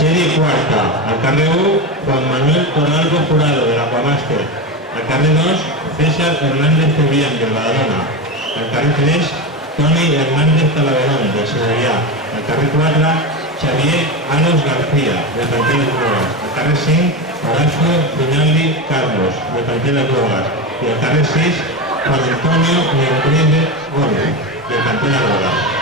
Sèrie quarta, al carrer 1, Juan Manuel Torralbo Jurado, de l'Aquamàster. Al carrer 2, César Hernández Cebrián, del Badalona. Al carrer 3, Toni Hernández Talaverón, del Segrià. Al carrer 4, Xavier Anos García, de Cantera Drogas. Al carrer 5, Horacio Finaldi Carlos, de Cantera Drogas. I al carrer 6, Juan Antonio Negrede Gómez, de Cantera Drogas.